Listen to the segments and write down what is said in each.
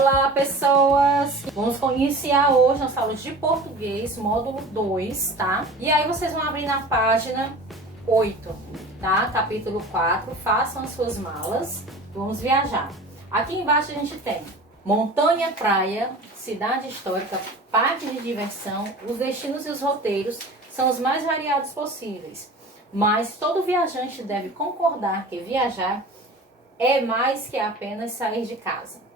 Olá, pessoas! Vamos iniciar hoje nossa aula de português, módulo 2, tá? E aí vocês vão abrir na página 8, tá? Capítulo 4, façam as suas malas, vamos viajar. Aqui embaixo a gente tem montanha, praia, cidade histórica, parque de diversão. Os destinos e os roteiros são os mais variados possíveis. Mas todo viajante deve concordar que viajar é mais que apenas sair de casa.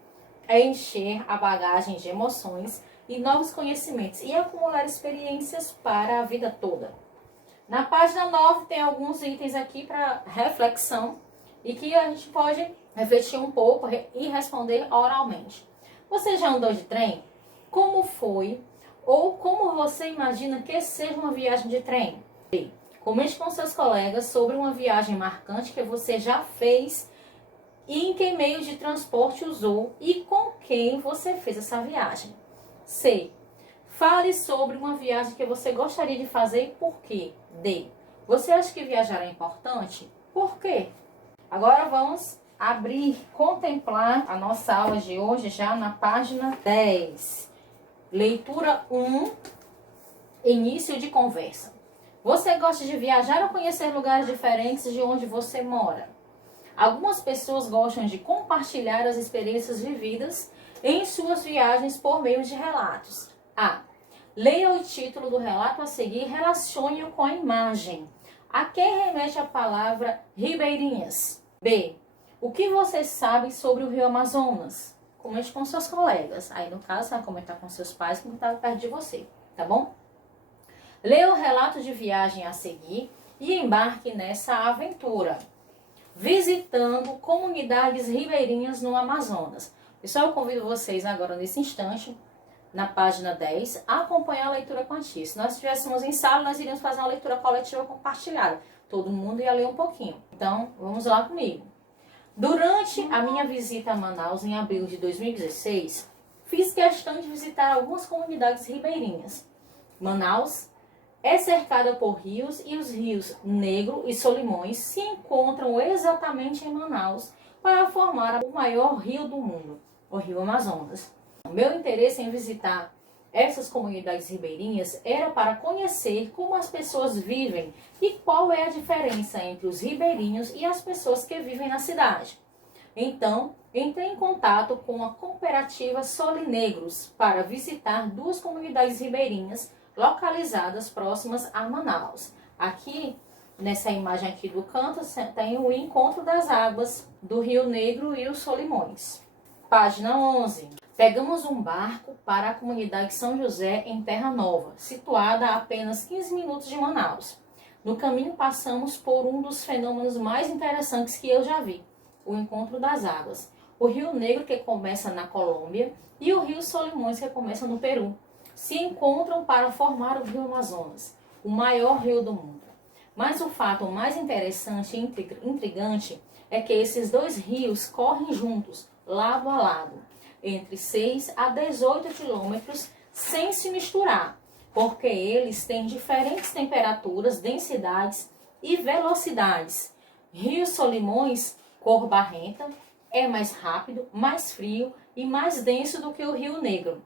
É encher a bagagem de emoções e novos conhecimentos e acumular experiências para a vida toda. Na página 9 tem alguns itens aqui para reflexão e que a gente pode refletir um pouco e responder oralmente. Você já andou de trem? Como foi? Ou como você imagina que seja uma viagem de trem? B. Comente com seus colegas sobre uma viagem marcante que você já fez e em que meio de transporte usou e com quem você fez essa viagem. C. Fale sobre uma viagem que você gostaria de fazer e por quê. D. Você acha que viajar é importante? Por quê? Agora vamos contemplar a nossa aula de hoje já na página 10. Leitura 1, início de conversa. Você gosta de viajar ou conhecer lugares diferentes de onde você mora? Algumas pessoas gostam de compartilhar as experiências vividas em suas viagens por meio de relatos. A. Leia o título do relato a seguir e relacione-o com a imagem. A quem remete a palavra ribeirinhas? B. O que você sabe sobre o Rio Amazonas? Comente com seus colegas. Aí, no caso, você vai comentar com seus pais que estão perto de você, tá bom? Leia o relato de viagem a seguir e embarque nessa aventura, visitando comunidades ribeirinhas no Amazonas. Pessoal, eu convido vocês agora, nesse instante, na página 10, a acompanhar a leitura com a tia. Se nós estivéssemos em sala, nós iríamos fazer uma leitura coletiva compartilhada. Todo mundo ia ler um pouquinho. Então, vamos lá comigo. Durante a minha visita a Manaus, em abril de 2016, fiz questão de visitar algumas comunidades ribeirinhas. Manaus é cercada por rios e os rios Negro e Solimões se encontram exatamente em Manaus para formar o maior rio do mundo, o Rio Amazonas. O meu interesse em visitar essas comunidades ribeirinhas era para conhecer como as pessoas vivem e qual é a diferença entre os ribeirinhos e as pessoas que vivem na cidade. Então, entrei em contato com a cooperativa Solinegros para visitar duas comunidades ribeirinhas localizadas próximas a Manaus. Aqui, nessa imagem aqui do canto, tem o encontro das águas do Rio Negro e os Solimões. Página 11. Pegamos um barco para a comunidade São José, em Terra Nova, situada a apenas 15 minutos de Manaus. No caminho passamos por um dos fenômenos mais interessantes que eu já vi, o encontro das águas. O Rio Negro, que começa na Colômbia, e o Rio Solimões, que começa no Peru, se encontram para formar o Rio Amazonas, o maior rio do mundo. Mas o fato mais interessante e intrigante é que esses dois rios correm juntos, lado a lado, entre 6 a 18 quilômetros, sem se misturar, porque eles têm diferentes temperaturas, densidades e velocidades. Rio Solimões, cor barrenta, é mais rápido, mais frio e mais denso do que o Rio Negro.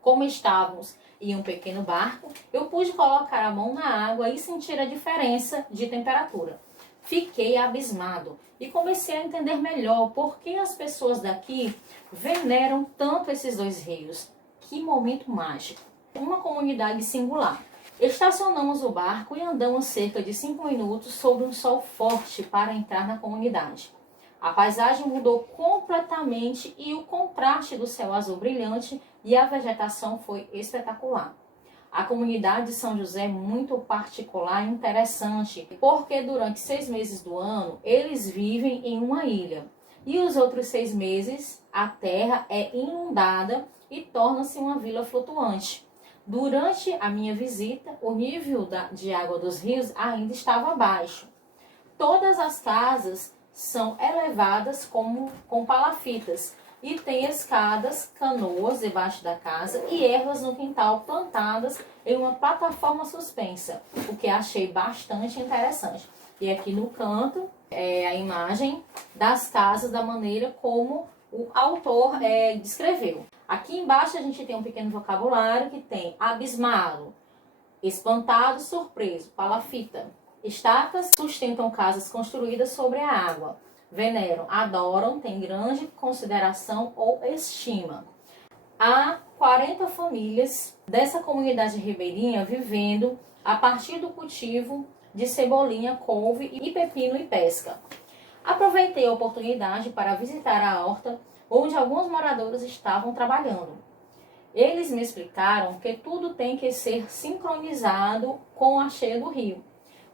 Como estávamos em um pequeno barco, eu pude colocar a mão na água e sentir a diferença de temperatura. Fiquei abismado e comecei a entender melhor por que as pessoas daqui veneram tanto esses dois rios. Que momento mágico! Uma comunidade singular. Estacionamos o barco e andamos cerca de 5 minutos sob um sol forte para entrar na comunidade. A paisagem mudou completamente e o contraste do céu azul brilhante e a vegetação foi espetacular. A comunidade de São José é muito particular e interessante, porque durante 6 meses do ano eles vivem em uma ilha e os outros 6 meses a terra é inundada e torna-se uma vila flutuante. Durante a minha visita, o nível de água dos rios ainda estava baixo. Todas as casas são elevadas com palafitas e tem escadas, canoas debaixo da casa e ervas no quintal plantadas em uma plataforma suspensa, o que achei bastante interessante. E aqui no canto é a imagem das casas, da maneira como o autor descreveu. Aqui embaixo a gente tem um pequeno vocabulário que tem abismado, espantado, surpreso, palafita. Estacas sustentam casas construídas sobre a água. Veneram, adoram, têm grande consideração ou estima. Há 40 famílias dessa comunidade ribeirinha vivendo a partir do cultivo de cebolinha, couve e pepino e pesca. Aproveitei a oportunidade para visitar a horta onde alguns moradores estavam trabalhando. Eles me explicaram que tudo tem que ser sincronizado com a cheia do rio,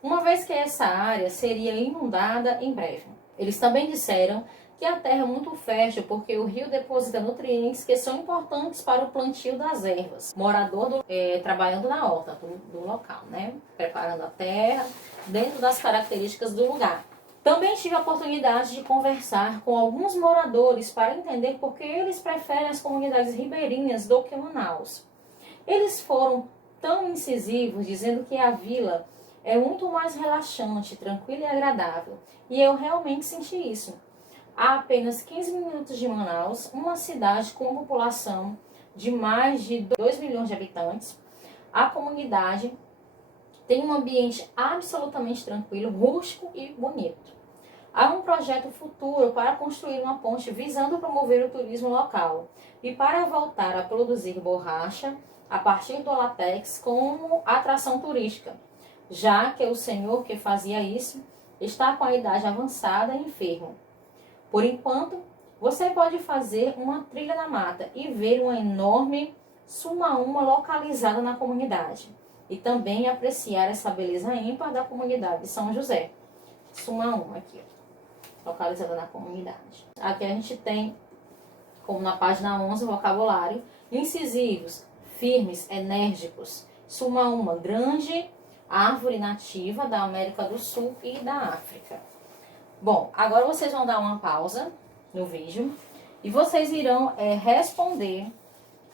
uma vez que essa área seria inundada em breve. Eles também disseram que a terra é muito fértil porque o rio deposita nutrientes que são importantes para o plantio das ervas. Morador trabalhando na horta do local, né? Preparando a terra dentro das características do lugar. Também tive a oportunidade de conversar com alguns moradores para entender por que eles preferem as comunidades ribeirinhas do que Manaus. Eles foram tão incisivos dizendo que a vila é muito mais relaxante, tranquila e agradável. E eu realmente senti isso. A apenas 15 minutos de Manaus, uma cidade com uma população de mais de 2 milhões de habitantes, a comunidade tem um ambiente absolutamente tranquilo, rústico e bonito. Há um projeto futuro para construir uma ponte visando promover o turismo local e para voltar a produzir borracha a partir do látex como atração turística, já que o senhor que fazia isso está com a idade avançada e enfermo. Por enquanto, você pode fazer uma trilha na mata e ver uma enorme sumaúma localizada na comunidade. E também apreciar essa beleza ímpar da comunidade de São José. Sumaúma aqui, ó, localizada na comunidade. Aqui a gente tem, como na página 11, vocabulário, incisivos, firmes, enérgicos. Sumaúma, grande árvore nativa da América do Sul e da África. Bom, agora vocês vão dar uma pausa no vídeo e vocês irão responder,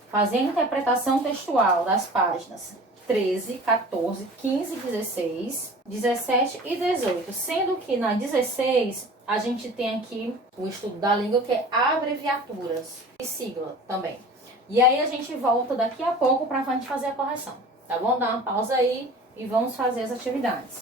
fazer a interpretação textual das páginas 13, 14, 15, 16, 17 e 18. Sendo que na 16 a gente tem aqui o estudo da língua, que é abreviaturas e sigla também. E aí a gente volta daqui a pouco para a gente fazer a correção, tá bom? Dá uma pausa aí e vamos fazer as atividades.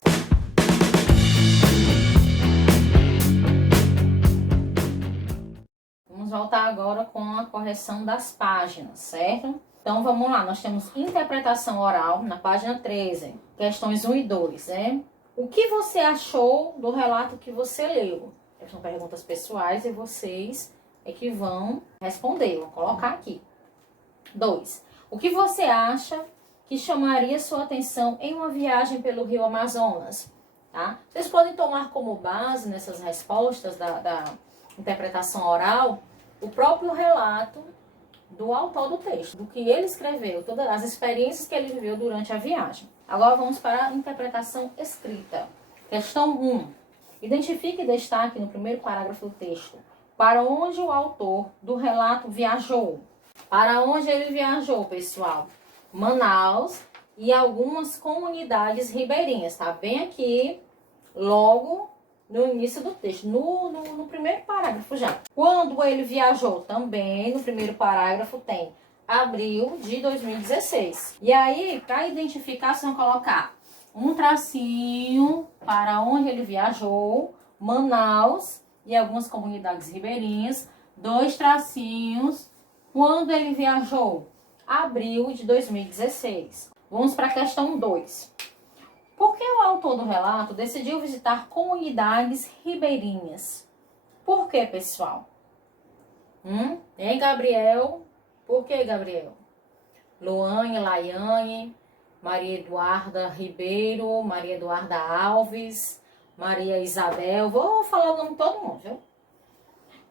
Vamos voltar agora com a correção das páginas, certo? Então vamos lá, nós temos interpretação oral na página 13, questões 1 e 2, né? O que você achou do relato que você leu? São perguntas pessoais e vocês é que vão responder, vou colocar aqui. 2. O que você acha que chamaria sua atenção em uma viagem pelo Rio Amazonas? Tá? Vocês podem tomar como base nessas respostas da interpretação oral o próprio relato do autor do texto, do que ele escreveu, todas as experiências que ele viveu durante a viagem. Agora vamos para a interpretação escrita. Questão 1. Identifique e destaque no primeiro parágrafo do texto para onde o autor do relato viajou. Para onde ele viajou, pessoal? Manaus e algumas comunidades ribeirinhas, tá? Bem aqui, logo no início do texto, no primeiro parágrafo já. Quando ele viajou também, no primeiro parágrafo tem abril de 2016. E aí, para identificar, vocês vão colocar um tracinho para onde ele viajou, Manaus e algumas comunidades ribeirinhas, 2 tracinhos, quando ele viajou, abril de 2016. Vamos para a questão 2. Por que o autor do relato decidiu visitar comunidades ribeirinhas? Por que, pessoal? Hein, Gabriel? Por que, Gabriel? Luane, Laiane, Maria Eduarda Ribeiro, Maria Eduarda Alves, Maria Isabel. Vou falar o nome de todo mundo, viu?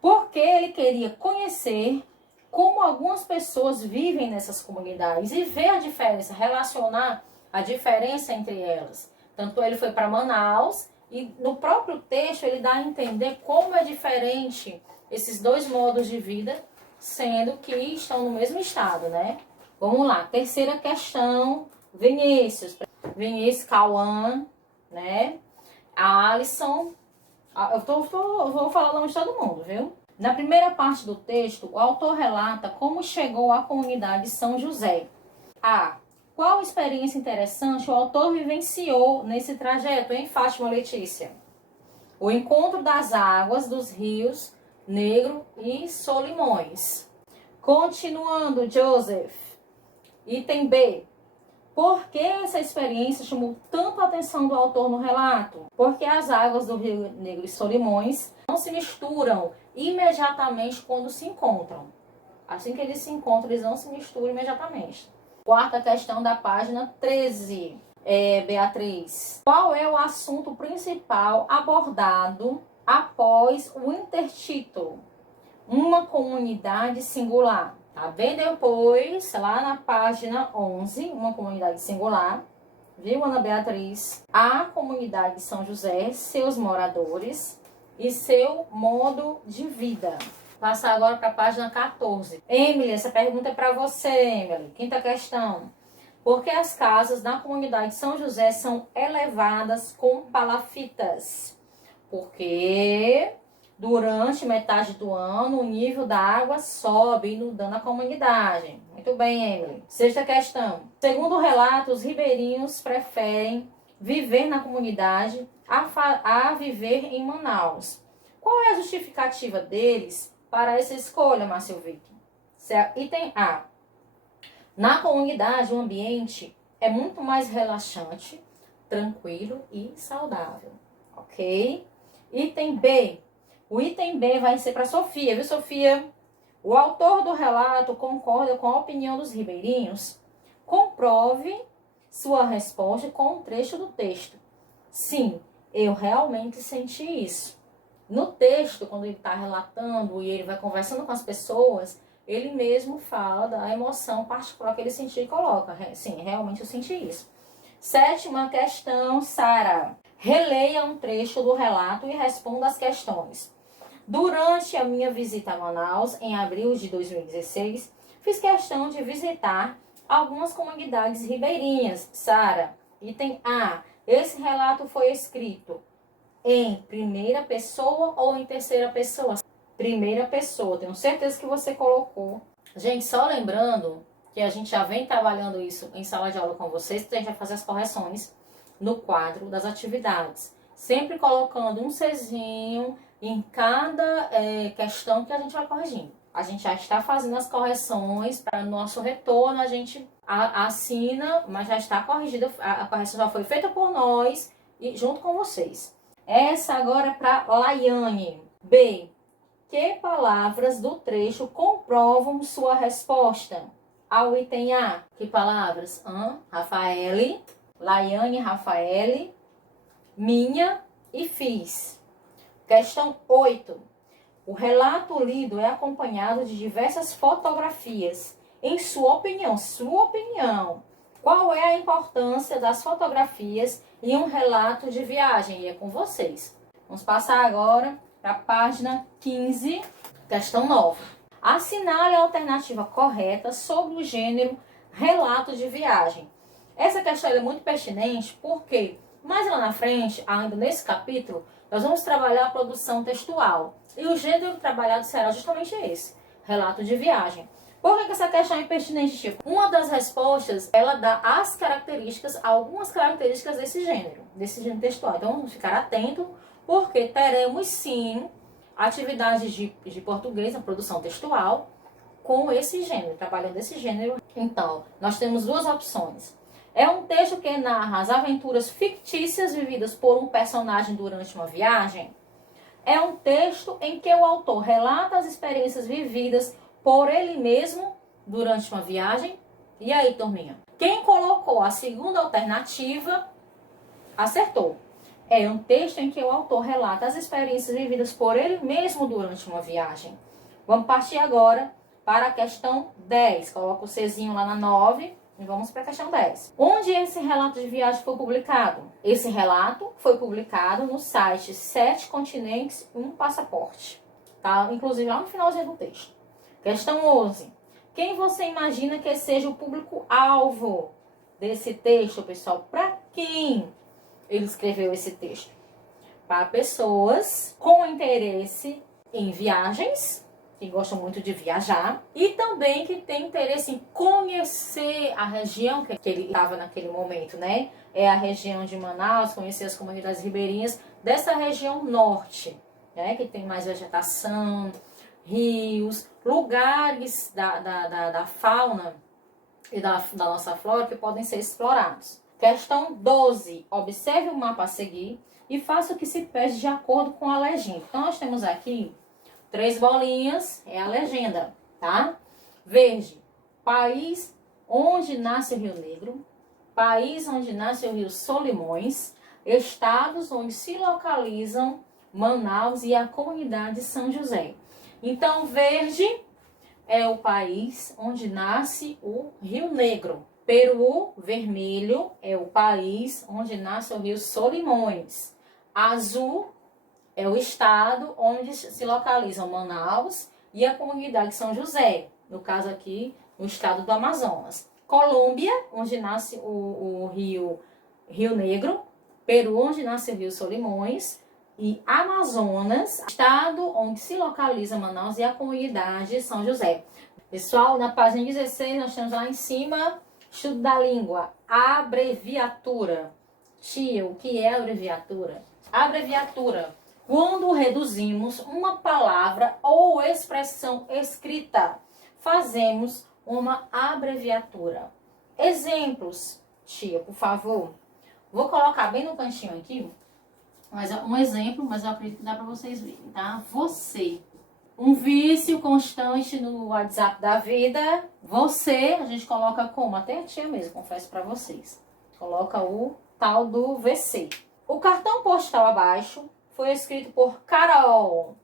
Porque ele queria conhecer como algumas pessoas vivem nessas comunidades e ver a diferença, relacionar a diferença entre elas. Tanto ele foi para Manaus e no próprio texto ele dá a entender como é diferente esses dois modos de vida, sendo que estão no mesmo estado, né? Vamos lá, terceira questão, Vinícius Cauã, né? A Alisson, vou falar o nome de todo mundo, viu? Na primeira parte do texto, o autor relata como chegou à comunidade São José. A. Qual experiência interessante o autor vivenciou nesse trajeto, hein, Fátima Letícia? O encontro das águas dos rios Negro e Solimões. Continuando, Joseph. Item B. Por que essa experiência chamou tanto a atenção do autor no relato? Porque as águas do Rio Negro e Solimões não se misturam imediatamente quando se encontram. Assim que eles se encontram, eles não se misturam imediatamente. Quarta questão da página 13. Beatriz. Qual é o assunto principal abordado após o intertítulo? Uma comunidade singular. Tá bem depois, lá na página 11, uma comunidade singular. Viu, Ana Beatriz? A comunidade de São José, seus moradores e seu modo de vida. Passar agora para a página 14. Emily, essa pergunta é para você, Emily. Quinta questão. Por que as casas na comunidade de São José são elevadas com palafitas? Porque durante metade do ano o nível da água sobe, inundando a comunidade. Muito bem, Emily. Sexta questão. Segundo o relato, os ribeirinhos preferem viver na comunidade a viver em Manaus. Qual é a justificativa deles para essa escolha, Márcio Vick? Item A. Na comunidade, o ambiente é muito mais relaxante, tranquilo e saudável. Ok? Item B. O item B vai ser para Sofia, viu, Sofia? O autor do relato concorda com a opinião dos ribeirinhos? Comprove sua resposta com um trecho do texto. Sim, eu realmente senti isso. No texto, quando ele está relatando e ele vai conversando com as pessoas, ele mesmo fala da emoção particular que ele sentiu e coloca. Sim, realmente eu senti isso. Sétima questão, Sara. Releia um trecho do relato e responda as questões. Durante a minha visita a Manaus, em abril de 2016, fiz questão de visitar algumas comunidades ribeirinhas. Sara, item A. Esse relato foi escrito em primeira pessoa ou em terceira pessoa? Primeira pessoa, tenho certeza que você colocou. Gente, só lembrando que a gente já vem trabalhando isso em sala de aula com vocês, então a gente vai fazer as correções no quadro das atividades. Sempre colocando um Czinho em cada questão que a gente vai corrigindo. A gente já está fazendo as correções para o nosso retorno, a gente assina, mas já está corrigida, a correção já foi feita por nós e junto com vocês. Essa agora é para Laiane. B. Que palavras do trecho comprovam sua resposta? Ao item A. Que palavras? Rafaele, Laiane, Rafaele, minha e fiz. Questão 8. O relato lido é acompanhado de diversas fotografias. Em sua opinião, qual é a importância das fotografias em um relato de viagem? E é com vocês. Vamos passar agora para a página 15, questão 9. Assinale a alternativa correta sobre o gênero relato de viagem. Essa questão é muito pertinente porque mais lá na frente, ainda nesse capítulo, nós vamos trabalhar a produção textual. E o gênero trabalhado será justamente esse, relato de viagem. Por que essa questão é pertinente, Chico? Uma das respostas, ela dá as características, algumas características desse gênero textual. Então, vamos ficar atento, porque teremos sim atividades de português na produção textual com esse gênero, trabalhando esse gênero. Então, nós temos duas opções. É um texto que narra as aventuras fictícias vividas por um personagem durante uma viagem. É um texto em que o autor relata as experiências vividas por ele mesmo durante uma viagem. E aí, turminha? Quem colocou a segunda alternativa, acertou. É um texto em que o autor relata as experiências vividas por ele mesmo durante uma viagem. Vamos partir agora para a questão 10. Coloca o Czinho lá na 9 e vamos para a questão 10. Onde esse relato de viagem foi publicado? Esse relato foi publicado no site 7 Continentes, um Passaporte. Tá? Inclusive lá no finalzinho do texto. Questão 11. Quem você imagina que seja o público-alvo desse texto, pessoal? Para quem ele escreveu esse texto? Para pessoas com interesse em viagens, que gostam muito de viajar, e também que tem interesse em conhecer a região que ele estava naquele momento, né? É a região de Manaus, conhecer as comunidades ribeirinhas dessa região norte, né? Que tem mais vegetação, rios, lugares da fauna e da nossa flora que podem ser explorados. Questão 12. Observe o mapa a seguir e faça o que se pede de acordo com a legenda. Então, nós temos aqui 3 bolinhas, é a legenda, tá? Verde, país onde nasce o Rio Negro, país onde nasce o Rio Solimões, estados onde se localizam Manaus e a comunidade de São José. Então, verde é o país onde nasce o Rio Negro. Peru, vermelho, é o país onde nasce o Rio Solimões. Azul é o estado onde se localizam Manaus e a comunidade de São José. No caso aqui, no estado do Amazonas. Colômbia, onde nasce o Rio Negro. Peru, onde nasce o Rio Solimões. E Amazonas, estado onde se localiza Manaus e a comunidade de São José. Pessoal, na página 16, nós temos lá em cima, estudo da língua, abreviatura. Tia, o que é abreviatura? Abreviatura, quando reduzimos uma palavra ou expressão escrita, fazemos uma abreviatura. Exemplos, tia, por favor. Vou colocar bem no cantinho aqui, mas um exemplo, mas eu acredito que dá para vocês verem, tá? Você, um vício constante no WhatsApp da vida. Você, a gente coloca como? Até a tia mesmo, confesso para vocês. Coloca o tal do VC. O cartão postal abaixo foi escrito por Carol.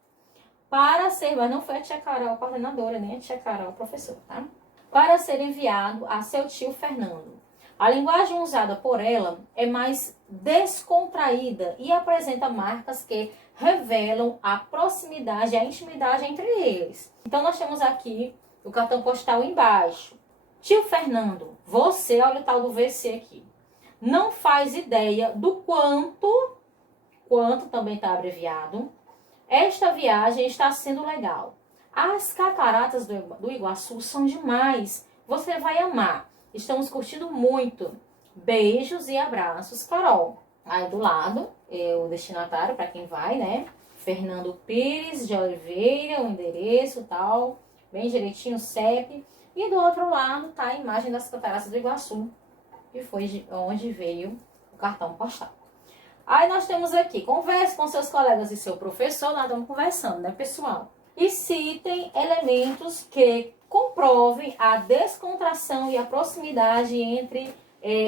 Para ser, mas não foi a tia Carol coordenadora, nem a tia Carol professora, tá? Para ser enviado a seu tio Fernando. A linguagem usada por ela é mais descontraída e apresenta marcas que revelam a proximidade e a intimidade entre eles. Então, nós temos aqui o cartão postal embaixo. Tio Fernando, você, olha o tal do VC aqui, não faz ideia do quanto também está abreviado, esta viagem está sendo legal. As cataratas do Iguaçu são demais. Você vai amar. Estamos curtindo muito. Beijos e abraços, Carol. Aí do lado, é o destinatário, para quem vai, né? Fernando Pires de Oliveira, o endereço e tal. Bem direitinho, CEP. E do outro lado tá a imagem das cataratas do Iguaçu, que foi de onde veio o cartão postal. Aí nós temos aqui, converse com seus colegas e seu professor. Nós estamos conversando, né, pessoal? E citem elementos que comprovem a descontração e a proximidade entre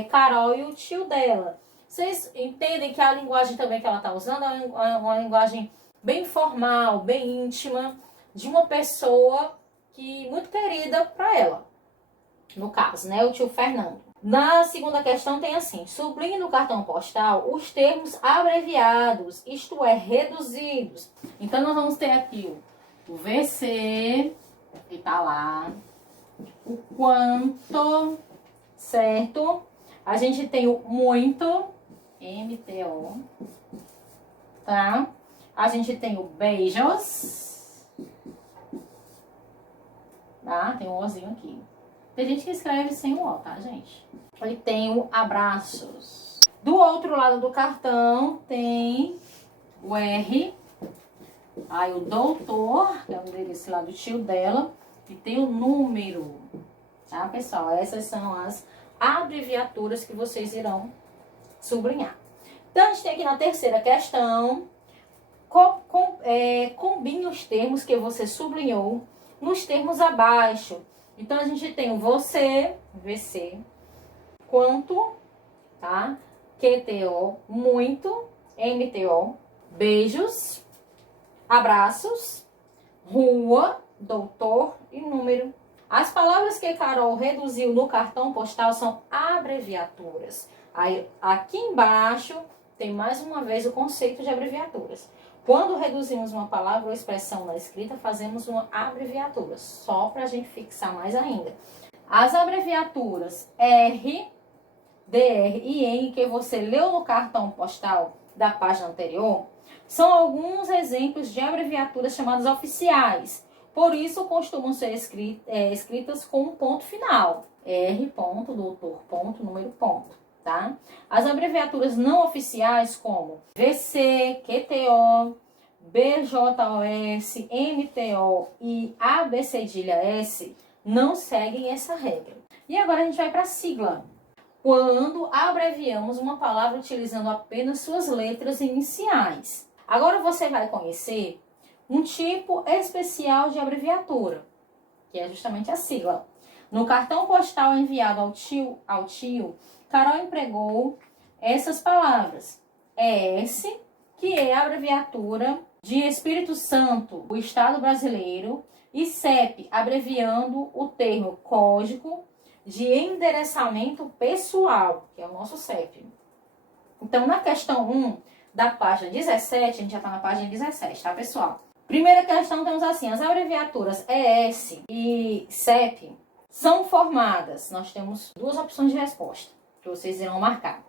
Carol e o tio dela. Vocês entendem que a linguagem também que ela está usando é uma linguagem bem formal, bem íntima, de uma pessoa que muito querida para ela. No caso, né, o tio Fernando. Na segunda questão tem assim, sublinhe no cartão postal os termos abreviados, isto é, reduzidos. Então, nós vamos ter aqui o VC, que tá lá, o quanto, certo? A gente tem o muito, MTO, tá? A gente tem o beijos, tá? Tem um Ozinho aqui. Tem gente que escreve sem o O, tá, gente? E tem o abraços. Do outro lado do cartão tem o R. Aí o doutor, que é o endereço lá do tio dela. E tem o número. Tá, pessoal? Essas são as abreviaturas que vocês irão sublinhar. Então, a gente tem aqui na terceira questão. Combine os termos que você sublinhou nos termos abaixo. Então, a gente tem o você, VC, quanto, tá? QTO, muito, MTO, beijos, abraços, rua, doutor e número. As palavras que Carol reduziu no cartão postal são abreviaturas. Aí, aqui embaixo, tem mais uma vez o conceito de abreviaturas. Quando reduzimos uma palavra ou expressão na escrita, fazemos uma abreviatura, só para a gente fixar mais ainda. As abreviaturas R, DR e N, que você leu no cartão postal da página anterior, São alguns exemplos de abreviaturas chamadas oficiais. Por isso, costumam ser escritas com um ponto final. R. doutor. Número. Tá? As abreviaturas não oficiais, como VC, QTO, BJOS, MTO e ABCDilha-S, não seguem essa regra. E agora a gente vai para a sigla. Quando abreviamos uma palavra utilizando apenas suas letras iniciais. Agora você vai conhecer um tipo especial de abreviatura, que é justamente a sigla. No cartão postal enviado ao tio, Carol empregou essas palavras. ES, que é a abreviatura de Espírito Santo, o Estado brasileiro, e CEP, abreviando o termo Código de Endereçamento Pessoal, que é o nosso CEP. Então, na questão 1 da página 17, a gente já está na página 17, tá, pessoal? Primeira questão, temos assim, as abreviaturas ES e CEP são formadas, nós temos duas opções de resposta, que vocês irão marcar.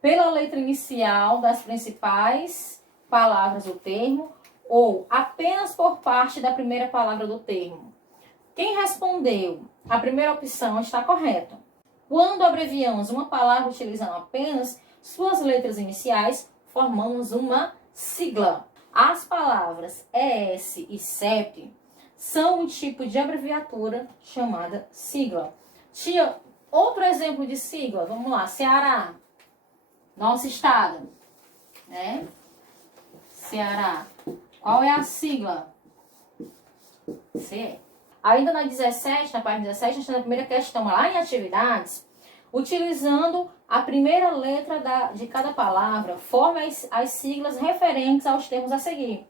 Pela letra inicial das principais palavras do termo, ou apenas por parte da primeira palavra do termo. Quem respondeu a primeira opção está correta. Quando abreviamos uma palavra utilizando apenas suas letras iniciais, formamos uma sigla. As palavras ES e CEP são um tipo de abreviatura chamada sigla. Tia, outro exemplo de sigla, vamos lá, Ceará, nosso estado, né? Ceará. Qual é a sigla? CE. Ainda na 17, na página 17, a gente está na primeira questão, lá em atividades, utilizando a primeira letra de cada palavra, forma as siglas referentes aos termos a seguir.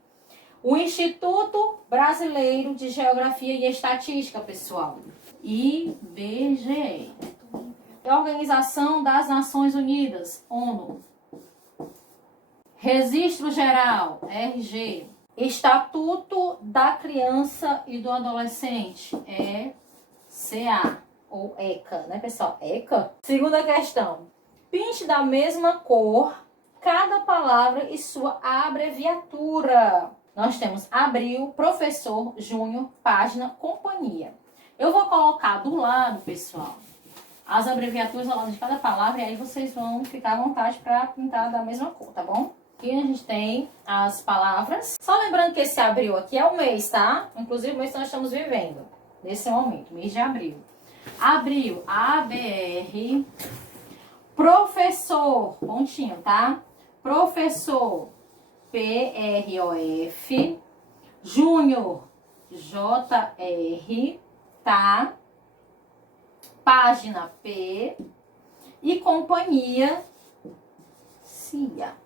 O Instituto Brasileiro de Geografia e Estatística, pessoal. IBGE. Organização das Nações Unidas, ONU. Registro Geral, RG. Estatuto da Criança e do Adolescente, ECA, ou ECA, né, pessoal? ECA. Segunda questão. Pinte da mesma cor cada palavra e sua abreviatura. Nós temos abril, professor, júnior, página, companhia. Eu vou colocar do lado, pessoal, as abreviaturas ao lado de cada palavra e aí vocês vão ficar à vontade para pintar da mesma cor, tá bom? Aqui a gente tem as palavras. Só lembrando que esse abril aqui é o mês, tá? Inclusive o mês que nós estamos vivendo nesse momento, mês de abril. Abril, ABR. Professor, pontinho, tá? Professor, PROF. Júnior, JR, tá? Página P. E companhia, CIA.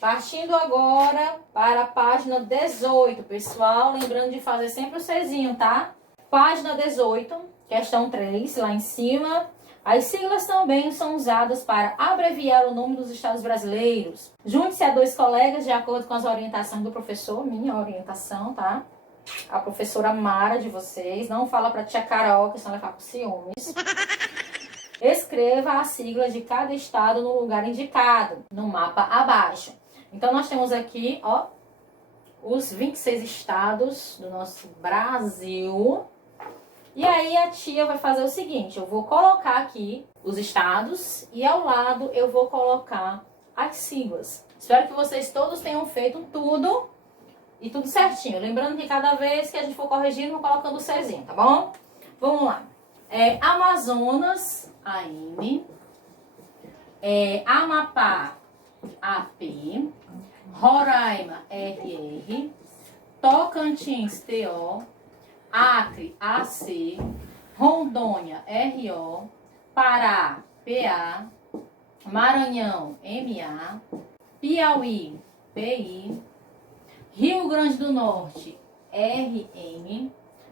Partindo agora para a página 18, pessoal. Lembrando de fazer sempre o Czinho, tá? Página 18, questão 3, lá em cima. As siglas também são usadas para abreviar o nome dos estados brasileiros. Junte-se a dois colegas de acordo com as orientações do professor, minha orientação, tá? A professora Mara de vocês. Não fala para tia Carol, que senão ela vai ficar com ciúmes. Escreva a sigla de cada estado no lugar indicado, no mapa abaixo. Então, nós temos aqui, ó, os 26 estados do nosso Brasil. E aí, a tia vai fazer o seguinte, eu vou colocar aqui os estados e ao lado eu vou colocar as siglas. Espero que vocês todos tenham feito tudo e tudo certinho. Lembrando que cada vez que a gente for corrigindo, vou colocando o Czinho, tá bom? Vamos lá. Amazonas, AM. Amapá, AP. Roraima, RR. Tocantins, TO. Acre, AC. Rondônia, RO. Pará, PA. Maranhão, MA. Piauí, PI. Rio Grande do Norte, RM.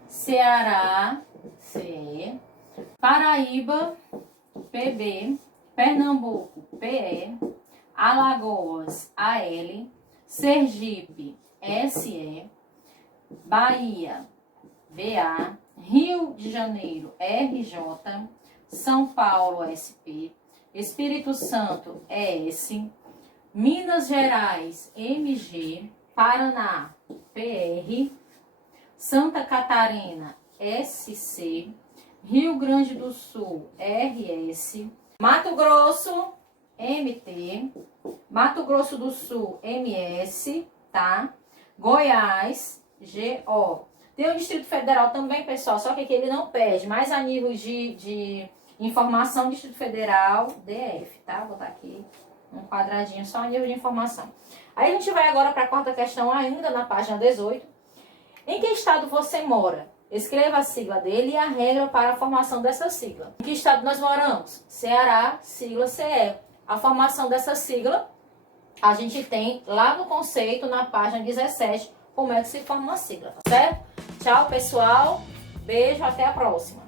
Ceará, CE. Paraíba, PB. Pernambuco, PE. Alagoas, AL. Sergipe, SE. Bahia, BA. Rio de Janeiro, RJ. São Paulo, SP. Espírito Santo, ES. Minas Gerais, MG. Paraná, PR. Santa Catarina, SC. Rio Grande do Sul, RS. Mato Grosso, MT. Mato Grosso do Sul, MS, tá? Goiás, GO. Tem o Distrito Federal também, pessoal, só que aqui ele não pede, mas a nível de informação, Distrito Federal, DF, tá? Vou botar aqui um quadradinho só a nível de informação. Aí a gente vai agora para a quarta questão, ainda na página 18. Em que estado você mora? Escreva a sigla dele e a regra para a formação dessa sigla. Em que estado nós moramos? Ceará, sigla CE. A formação dessa sigla a gente tem lá no conceito, na página 17, como é que se forma uma sigla, tá certo? Tchau, pessoal. Beijo, até a próxima.